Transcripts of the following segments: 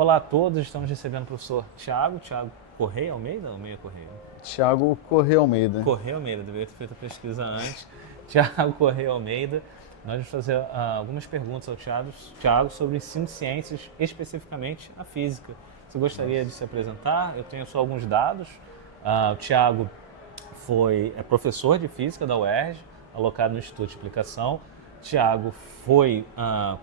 Olá a todos, estamos recebendo o professor Thiago Correia Almeida? Almeida Correia? Thiago Correia Almeida. Correia Almeida, deveria ter feito a pesquisa antes. Thiago Correia Almeida. Nós vamos fazer algumas perguntas ao Thiago sobre ensino de ciências, especificamente a física. Você gostaria de se apresentar? Eu tenho só alguns dados. O Thiago é professor de física da UERJ, alocado no Instituto de Aplicação. Thiago foi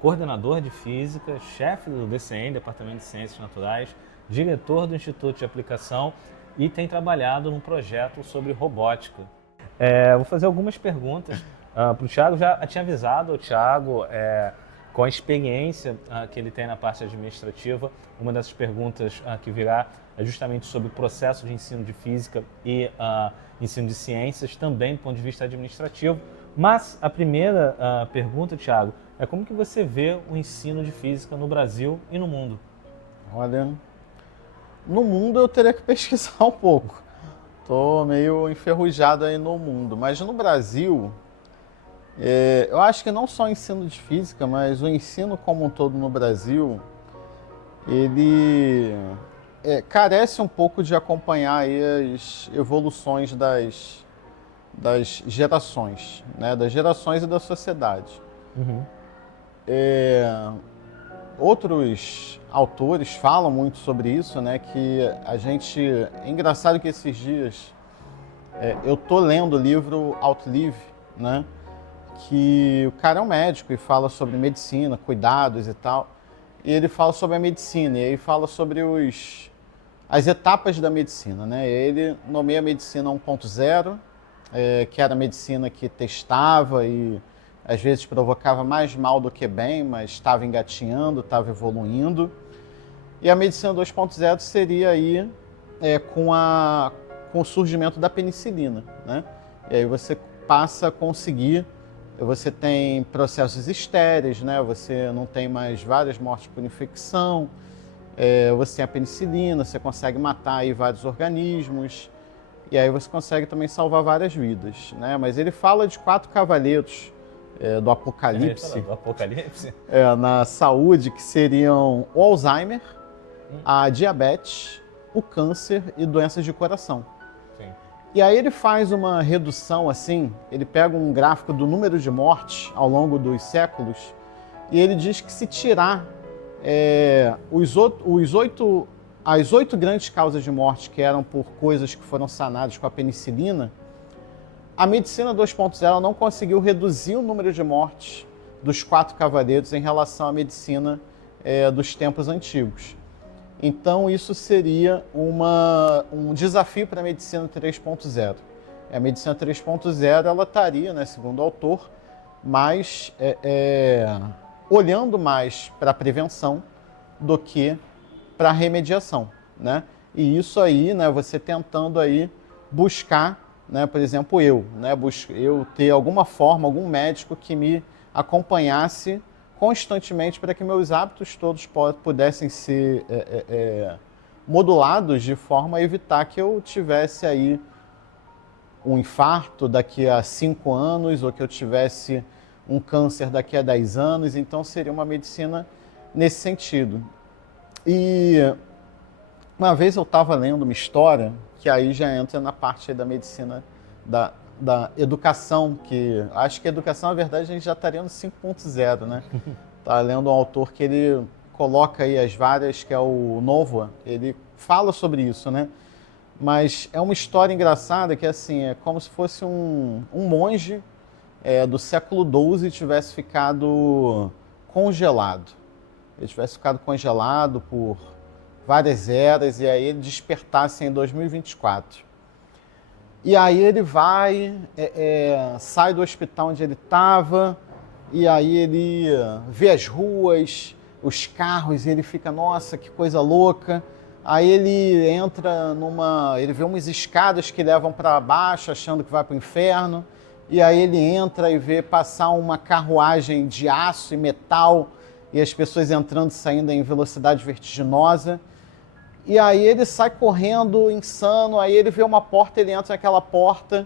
coordenador de física, chefe do DCN, Departamento de Ciências Naturais, diretor do Instituto de Aplicação e tem trabalhado num projeto sobre robótica. Vou fazer algumas perguntas para o Thiago. Já tinha avisado o Thiago, com a experiência que ele tem na parte administrativa, uma dessas perguntas que virá é justamente sobre o processo de ensino de física e ensino de ciências, também do ponto de vista administrativo. Mas a primeira pergunta, Thiago, é como que você vê o ensino de física no Brasil e no mundo? Olha, no mundo eu teria que pesquisar um pouco. Estou meio enferrujado aí no mundo, mas no Brasil, eu acho que não só o ensino de física, mas o ensino como um todo no Brasil, ele carece um pouco de acompanhar aí as evoluções das gerações, né? Das gerações e da sociedade. Uhum. Outros autores falam muito sobre isso, né? Que é engraçado que esses dias eu tô lendo o livro Outlive, né? Que o cara é um médico e fala sobre medicina, cuidados e tal. E ele fala sobre a medicina, e aí fala sobre as etapas da medicina, né? E ele nomeia a medicina 1.0, que era a medicina que testava e às vezes provocava mais mal do que bem, mas estava engatinhando, estava evoluindo. E a medicina 2.0 seria aí com o surgimento da penicilina, né? E aí você passa a conseguir, você tem processos estéreis, né? Você não tem mais várias mortes por infecção, você tem a penicilina, você consegue matar aí vários organismos, e aí você consegue também salvar várias vidas, né? Mas ele fala de 4 cavaleiros do Apocalipse, na saúde, que seriam o Alzheimer, a diabetes, o câncer e doenças de coração. Sim. E aí ele faz uma redução assim, ele pega um gráfico do número de mortes ao longo dos séculos e ele diz que se tirar as 8 grandes causas de morte que eram por coisas que foram sanadas com a penicilina, a medicina 2.0 não conseguiu reduzir o número de mortes dos 4 cavaleiros em relação à medicina dos tempos antigos. Então isso seria um desafio para a medicina 3.0. A medicina 3.0 ela estaria, né, segundo o autor, mais olhando mais para a prevenção do que para a remediação, né? E isso aí, né, você tentando aí buscar, né, por exemplo, eu ter alguma forma, algum médico que me acompanhasse constantemente para que meus hábitos todos pudessem ser modulados de forma a evitar que eu tivesse aí um infarto daqui a 5 anos ou que eu tivesse um câncer daqui a 10 anos. Então seria uma medicina nesse sentido. E uma vez eu estava lendo uma história que aí já entra na parte da medicina da educação, que acho que a educação, na verdade, a gente já estaria no 5.0, né? Tá lendo um autor que ele coloca aí as várias, que é o Novoa, ele fala sobre isso, né? Mas é uma história engraçada que assim, é como se fosse um monge do século XII tivesse ficado congelado. Ele tivesse ficado congelado por várias eras e aí ele despertasse em 2024. E aí ele vai, sai do hospital onde ele estava, e aí ele vê as ruas, os carros, e ele fica, nossa, que coisa louca. Aí ele entra ele vê umas escadas que levam para baixo, achando que vai para o inferno, e aí ele entra e vê passar uma carruagem de aço e metal, e as pessoas entrando e saindo em velocidade vertiginosa. E aí ele sai correndo, insano, aí ele vê uma porta, ele entra naquela porta,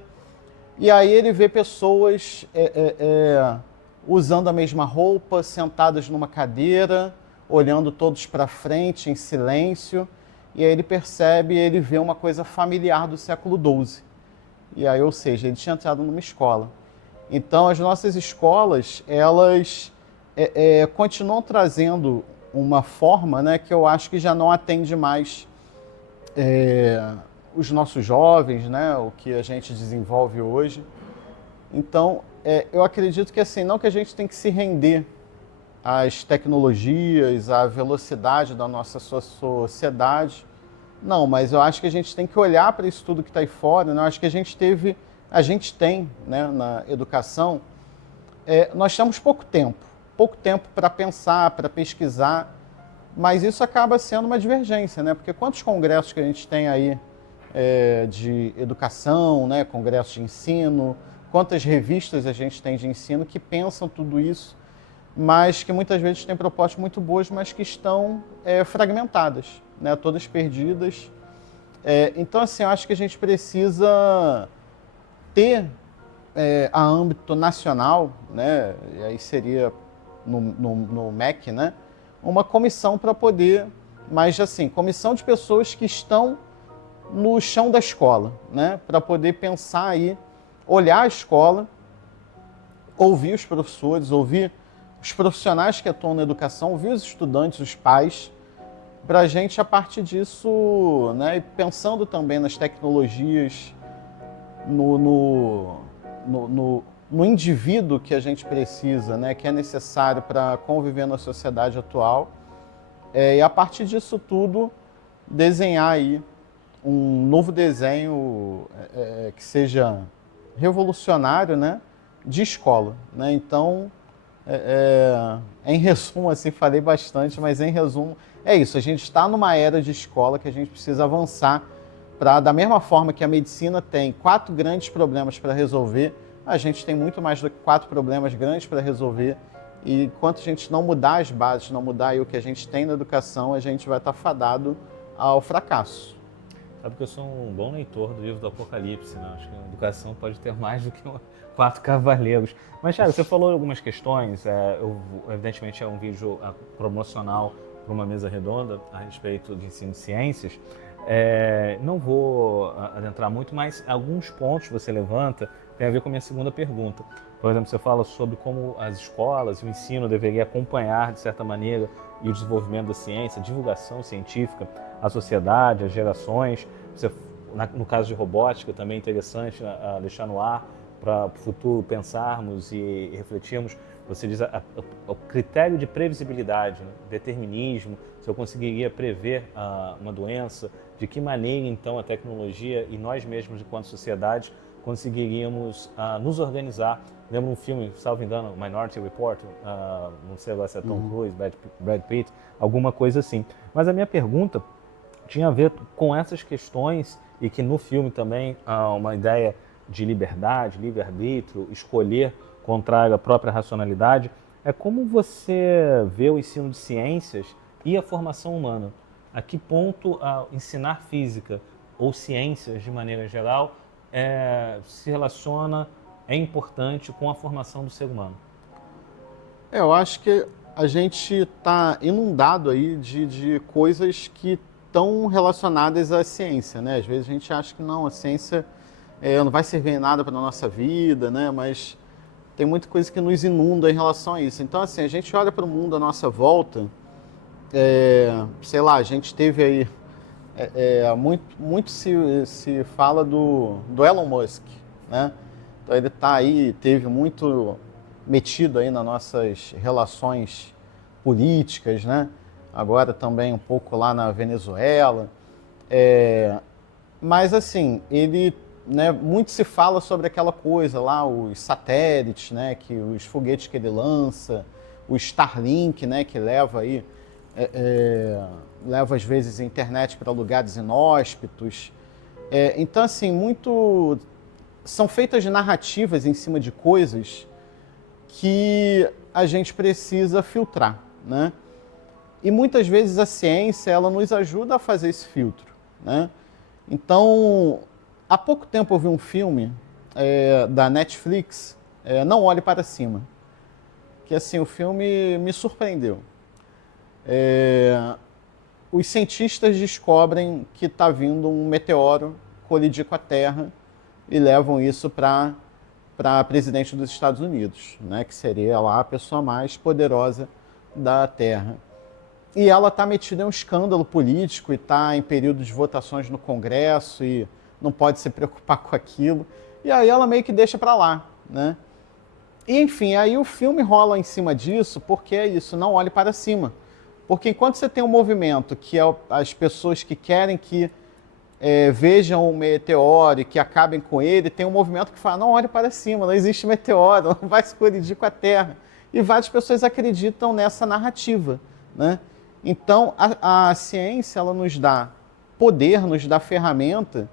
e aí ele vê pessoas usando a mesma roupa, sentadas numa cadeira, olhando todos para frente, em silêncio, e aí ele percebe, ele vê uma coisa familiar do século XII. E aí, ou seja, ele tinha entrado numa escola. Então, as nossas escolas, elas continuam trazendo uma forma, né, que eu acho que já não atende mais os nossos jovens, né, o que a gente desenvolve hoje. Então, eu acredito que assim, não que a gente tem que se render às tecnologias, à velocidade da nossa sociedade, não, mas eu acho que a gente tem que olhar para isso tudo que está aí fora, né? Eu acho que a gente tem, né, na educação, nós temos pouco tempo para pensar, para pesquisar, mas isso acaba sendo uma divergência, né? Porque quantos congressos que a gente tem aí de educação, né? Congressos de ensino, quantas revistas a gente tem de ensino que pensam tudo isso, mas que muitas vezes têm propostas muito boas, mas que estão fragmentadas, né? Todas perdidas. Então, assim, eu acho que a gente precisa ter a âmbito nacional, né? E aí seria no MEC, né? Uma comissão para poder, mas assim, comissão de pessoas que estão no chão da escola, né? Para poder pensar aí, olhar a escola, ouvir os professores, ouvir os profissionais que atuam na educação, ouvir os estudantes, os pais, para a gente, a partir disso, né, e pensando também nas tecnologias, no indivíduo que a gente precisa, né, que é necessário para conviver na sociedade atual, e a partir disso tudo, desenhar aí um novo desenho que seja revolucionário, né, de escola, né? Então, em resumo, assim, falei bastante, mas em resumo, é isso. A gente está numa era de escola que a gente precisa avançar para, da mesma forma que a medicina tem 4 grandes problemas para resolver, a gente tem muito mais do que 4 problemas grandes para resolver. E enquanto a gente não mudar as bases, não mudar aí o que a gente tem na educação, a gente vai estar fadado ao fracasso. Sabe que eu sou um bom leitor do livro do Apocalipse, né? Acho que a educação pode ter mais do que 4 cavaleiros. Mas, Thiago, você falou algumas questões, evidentemente é um vídeo promocional para uma mesa redonda a respeito de ensino de ciências. Não vou adentrar muito, mas alguns pontos que você levanta tem a ver com a minha segunda pergunta. Por exemplo, você fala sobre como as escolas e o ensino deveria acompanhar, de certa maneira, e o desenvolvimento da ciência, a divulgação científica, a sociedade, as gerações. No caso de robótica, também é interessante deixar no ar para o futuro pensarmos e refletirmos. Você diz o critério de previsibilidade, né? Determinismo, se eu conseguiria prever uma doença, de que maneira então a tecnologia e nós mesmos, enquanto sociedade, conseguiríamos nos organizar. Lembro um filme, salvo engano, Minority Report, não sei lá se é Tom Cruise, Brad Pitt, alguma coisa assim. Mas a minha pergunta tinha a ver com essas questões e que no filme também há uma ideia de liberdade, livre-arbítrio, escolher contrário à própria racionalidade. É como você vê o ensino de ciências e a formação humana. A que ponto ensinar física ou ciências de maneira geral se relaciona, é importante com a formação do ser humano? Eu acho que a gente está inundado aí de coisas que estão relacionadas à ciência, né? Às vezes a gente acha que não, a ciência não vai servir em nada para a nossa vida, né? Mas tem muita coisa que nos inunda em relação a isso. Então, assim, a gente olha para o mundo à nossa volta, sei lá, a gente teve aí, muito se fala do Elon Musk, né? Então ele está aí, teve muito metido aí nas nossas relações políticas, né? Agora também um pouco lá na Venezuela. Mas assim, ele, né, muito se fala sobre aquela coisa lá, os satélites, né, que os foguetes que ele lança, o Starlink, né, que leva aí, leva às vezes a internet para lugares inóspitos. Então assim, são feitas narrativas em cima de coisas que a gente precisa filtrar, né? E muitas vezes a ciência, ela nos ajuda a fazer esse filtro, né? Então, há pouco tempo eu vi um filme da Netflix, Não Olhe Para Cima, que assim, o filme me surpreendeu. os cientistas descobrem que está vindo um meteoro colidir com a Terra e levam isso para a presidente dos Estados Unidos, né, que seria lá a pessoa mais poderosa da Terra. E ela está metida em um escândalo político e está em período de votações no Congresso e não pode se preocupar com aquilo. E aí ela meio que deixa para lá, né? E, enfim, aí o filme rola em cima disso, porque é isso, não olhe para cima. Porque enquanto você tem um movimento que é as pessoas que querem que vejam o meteoro e que acabem com ele, tem um movimento que fala, não olhe para cima, não existe meteoro, não vai se colidir com a Terra. E várias pessoas acreditam nessa narrativa, né? Então, a ciência, ela nos dá poder, nos dá ferramenta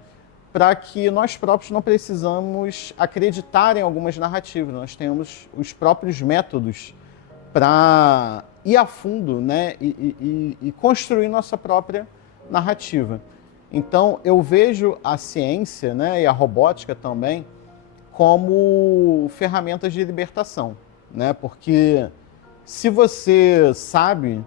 para que nós próprios não precisamos acreditar em algumas narrativas. Nós temos os próprios métodos para ir a fundo, né, e construir nossa própria narrativa. Então, eu vejo a ciência, né, e a robótica também como ferramentas de libertação, né? Porque se você sabe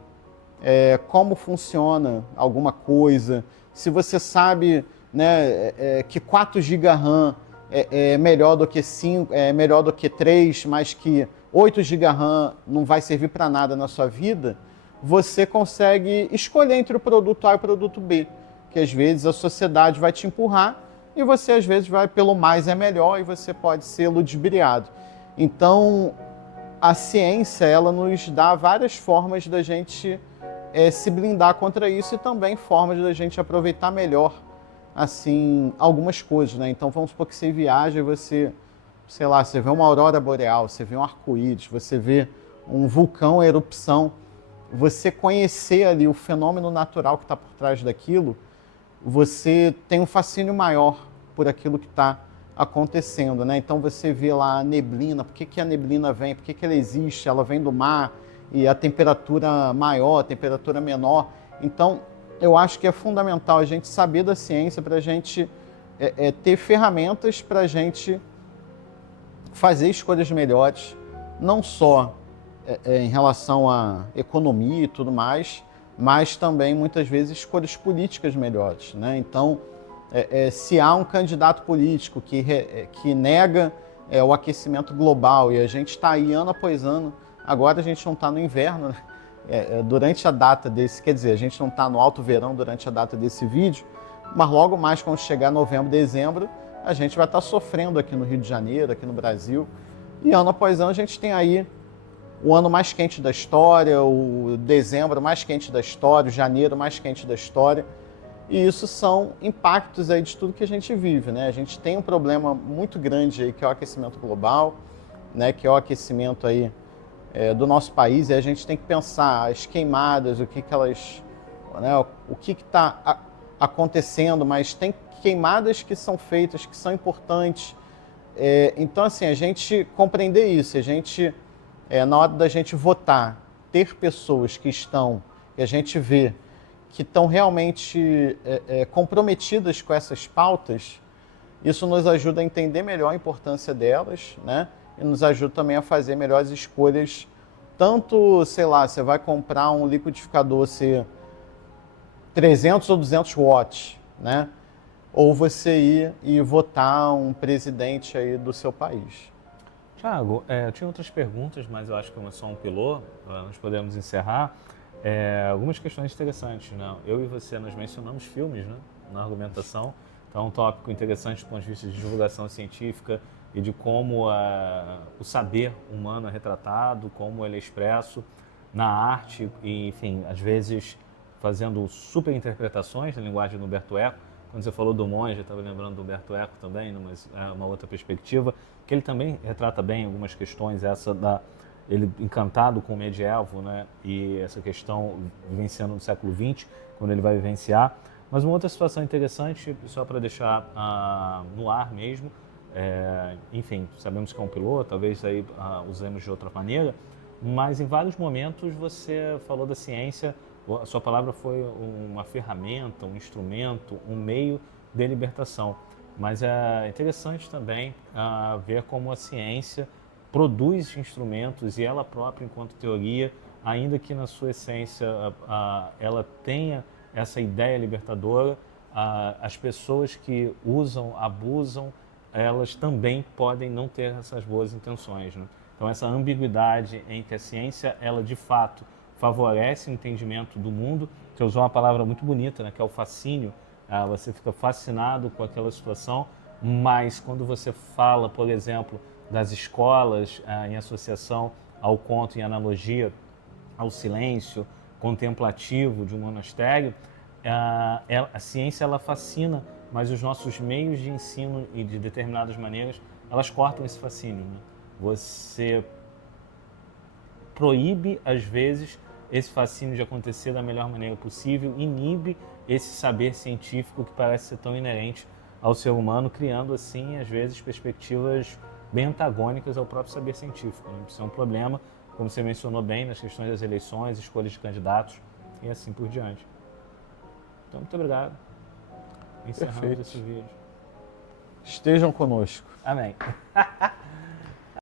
como funciona alguma coisa, se você sabe, né, que 4 GB RAM é melhor do que 5, é melhor do que 3, mas que 8 GB RAM não vai servir para nada na sua vida, você consegue escolher entre o produto A e o produto B, que às vezes a sociedade vai te empurrar e você às vezes vai pelo mais é melhor e você pode ser ludibriado. Então, a ciência, ela nos dá várias formas da gente se blindar contra isso e também formas da gente aproveitar melhor, assim, algumas coisas, né? Então, vamos supor que você viaja e você, sei lá, você vê uma aurora boreal, você vê um arco-íris, você vê um vulcão em erupção, você conhecer ali o fenômeno natural que está por trás daquilo, você tem um fascínio maior por aquilo que está acontecendo, né? Então você vê lá a neblina, por que a neblina vem, por que ela existe, ela vem do mar e a temperatura maior, a temperatura menor. Então eu acho que é fundamental a gente saber da ciência para a gente ter ferramentas para a gente fazer escolhas melhores, não só em relação à economia e tudo mais, mas também, muitas vezes, escolhas políticas melhores, né? Então, se há um candidato político que nega o aquecimento global e a gente está aí ano após ano, agora a gente não está no inverno, né? Durante a data desse, quer dizer, a gente não está no alto verão durante a data desse vídeo, mas logo mais, quando chegar novembro, dezembro, a gente vai estar sofrendo aqui no Rio de Janeiro, aqui no Brasil, e ano após ano a gente tem aí o ano mais quente da história, o dezembro mais quente da história, o janeiro mais quente da história. E isso são impactos aí de tudo que a gente vive, né? A gente tem um problema muito grande aí, que é o aquecimento global, né? Que é o aquecimento aí do nosso país, e a gente tem que pensar as queimadas, o que elas, né? O que está acontecendo, mas tem queimadas que são feitas, que são importantes. Então, assim, a gente compreender isso, a gente na hora da gente votar, ter pessoas que a gente vê, que estão realmente comprometidas com essas pautas, isso nos ajuda a entender melhor a importância delas, né? E nos ajuda também a fazer melhores escolhas, tanto, sei lá, você vai comprar um liquidificador 300 ou 200 watts, né? Ou você ir e votar um presidente aí do seu país. Tiago, eu tinha outras perguntas, mas eu acho que é só um piloto, nós podemos encerrar. Algumas questões interessantes, né? Eu e você, nós mencionamos filmes, né, na argumentação, então é um tópico interessante do ponto de vista de divulgação científica e de como o saber humano é retratado, como ele é expresso na arte e, enfim, às vezes fazendo super interpretações da linguagem do Humberto Eco. Quando você falou do monge, eu estava lembrando do Humberto Eco também, mas uma outra perspectiva, que ele também retrata bem algumas questões, ele encantado com o medievo, né, e essa questão vivenciando no século XX, quando ele vai vivenciar. Mas uma outra situação interessante, só para deixar no ar mesmo, enfim, sabemos que é um piloto, talvez aí usemos de outra maneira, mas em vários momentos você falou da ciência. A sua palavra foi uma ferramenta, um instrumento, um meio de libertação. Mas é interessante também ver como a ciência produz instrumentos e ela própria, enquanto teoria, ainda que na sua essência ela tenha essa ideia libertadora, as pessoas que usam, abusam, elas também podem não ter essas boas intenções, né? Então essa ambiguidade entre a ciência, ela de fato favorece o entendimento do mundo. Você usou uma palavra muito bonita, né, que é o fascínio. Você fica fascinado com aquela situação, mas quando você fala, por exemplo, das escolas em associação ao conto, em analogia ao silêncio contemplativo de um monastério, a ciência ela fascina, mas os nossos meios de ensino e de determinadas maneiras, elas cortam esse fascínio, né? Você proíbe, às vezes, esse fascínio de acontecer da melhor maneira possível, inibe esse saber científico que parece ser tão inerente ao ser humano, criando, assim, às vezes, perspectivas bem antagônicas ao próprio saber científico, né? Isso é um problema, como você mencionou bem, nas questões das eleições, escolhas de candidatos e assim por diante. Então, muito obrigado. Encerramos esse vídeo. Estejam conosco. Amém.